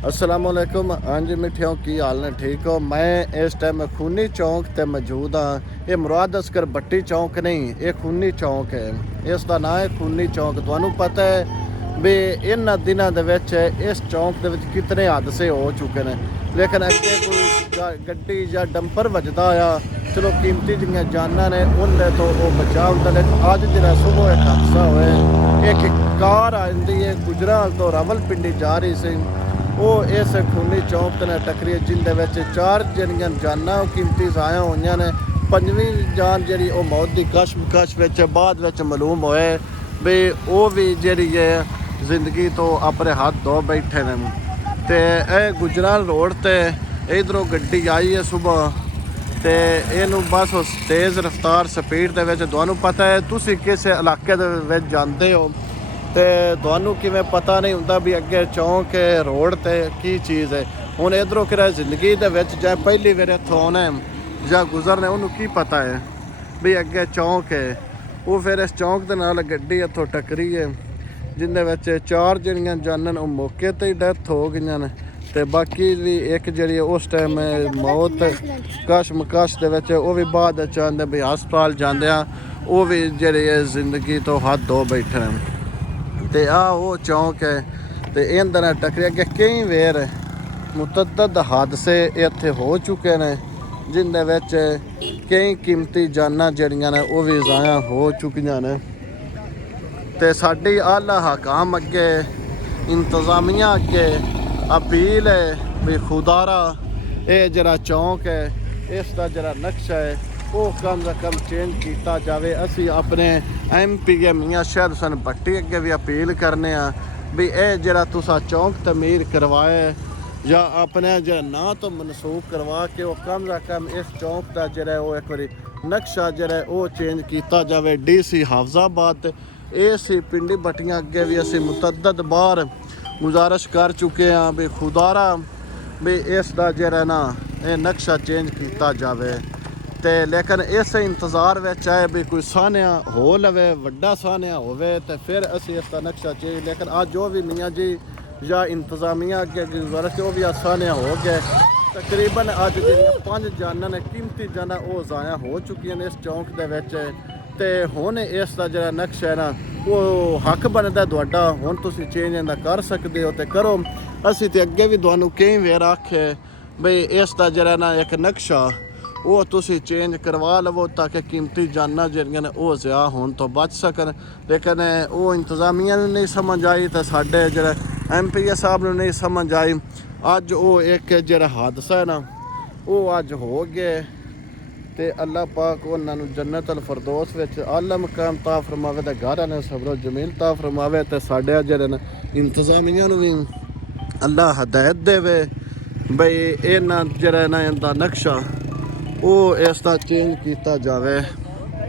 असलामुअलैकुम। हाँ जी मिठियों की हाल ने ठीक हो। मैं इस टाइम खूनी चौंक ते मौजूद हाँ। ये मुराद अस्कर भट्टी चौंक नहीं, ये खूनी चौंक है। इसका नाम है खूनी चौंक। तुहानू पता है भी इन दिनों दे विच इस चौंक दे विच कितने हादसे हो चुके हैं, लेकिन अगे कोई गड्डी या डंपर वजदा आया, चलो कीमती जियां जाना ने उनके तो वो बचा होंदा। लेकिन अज जो सुबह एक हादसा होया, एक कार आती है गुजराल तो रावलपिंडी जा रही सी, वो इस खूनी चौंक ने टकरी जिंदे विच 4 जणियां जाना कीमती ज़ाया हुई ने। पंजवीं जान जी मौत की कशमकश बाद मालूम होए भी वो भी जी है जिंदगी तो अपने हाथ धो बैठे ने। तो यह गुजराल रोड ते इधरों गड्डी आई है सुबह, तो इनू बस उस तेज़ रफ्तार स्पीड के तुहानू पता है तुसी किस इलाके दे जाते हो तो तुहानू किवें पता नहीं होंदा भी अगे चौंक है रोड ते की चीज़ है। हुण इधरों कि जिंदगी दे विच जां पहली बार इत्थों आना है जां गुजरना है, उन्होंने की पता है भी अगे चौंक है। वो फिर इस चौंक दे नाल गड्डी इत्थों टकरी है जिंदे विच 4 जणियां जानन वो मौके ते ही डेथ हो गई ने, ते बाकी भी एक जी उस टाइम मौत कशमकश दे विच वो भी बाद चाहते भी हस्पताल जांदे वो भी जी जिंदगी तो हाथ धो बैठे हैं। तो वो चौंक है, तो इन दिन टकरी अगे कई वेर मुतअद्दद हादसे इत्थे हो चुके हैं जिंदे विच कई कीमती जाना जड़ियां ने वो भी ज़ाया हो चुकियां ने। तो साडी आला हकाम अगे इंतजामिया अगे अपील है भी खुदारा ये जरा चौंक है इसका जरा नक्शा है वो कम से कम चेंज किया जाए। असी अपने MP मियाँ शहर हुसैन भट्टी अगे भी अपील करने भी ये जरा तुसा चौंक तमीर करवाए या अपने जरा ना तो मनसूख करवा के वो कम से कम इस चौंक का जरा वो एक बार नक्शा जरा वो चेंज किया जाए। DC हाफजाबाद सी पिंडी भट्टियां अगे भी असी मुतअद्दद बार गुजारिश कर चुके हैं भी खुदारा भी इसका जरा ना ये नक्शा चेंज किया जाए। तो लेकिन इस इंतज़ार में आए भी कोई सानिया हो लवे वड्डा सानिया होवे तो फिर असी इसका नक्शा चेंज। लेकिन आज जो भी मियाँ जी या इंतजामिया अगे गुजारिश वो भी सानिया हो गए। तकरीबन अज जी 5 जाना ने कीमती जाना वो ज़ाया हो चुकी हैं इस चौंक दे विच। ते हुण इसका जरा नक्शा है ना वो हक बनता तुहाडा, हुण तुसीं चेंज इहदा कर सकते हो तो करो। असीं ते अगे भी तुहानू कई बार आखे बई इसका जरा ना एक नक्शा वो तुसीं चेंज करवा लवो ताकि कीमती जाना जिहड़ियां ने वो ज़िया होण तो बच सकन। लेकिन वो इंतजामिया नूं नहीं समझ आई तो साडे जिहड़े MP साहब नूं नहीं समझ आई। अज वो एक जिहड़ा हादसा है ना वो अज हो गया ते अल्लाह पाक उन्होंने जन्नत अल फरदौस विच आला मकाम ता फरमावे ते घर ने सब्रो जमील ता फरमावे ते साडे जिहड़े ने इंतजामिया नूं भी अल्लाह हदायत देवे बई इन्हां जिहड़ा ना इनदा नक्शा वो इसका चेंज किया जाए।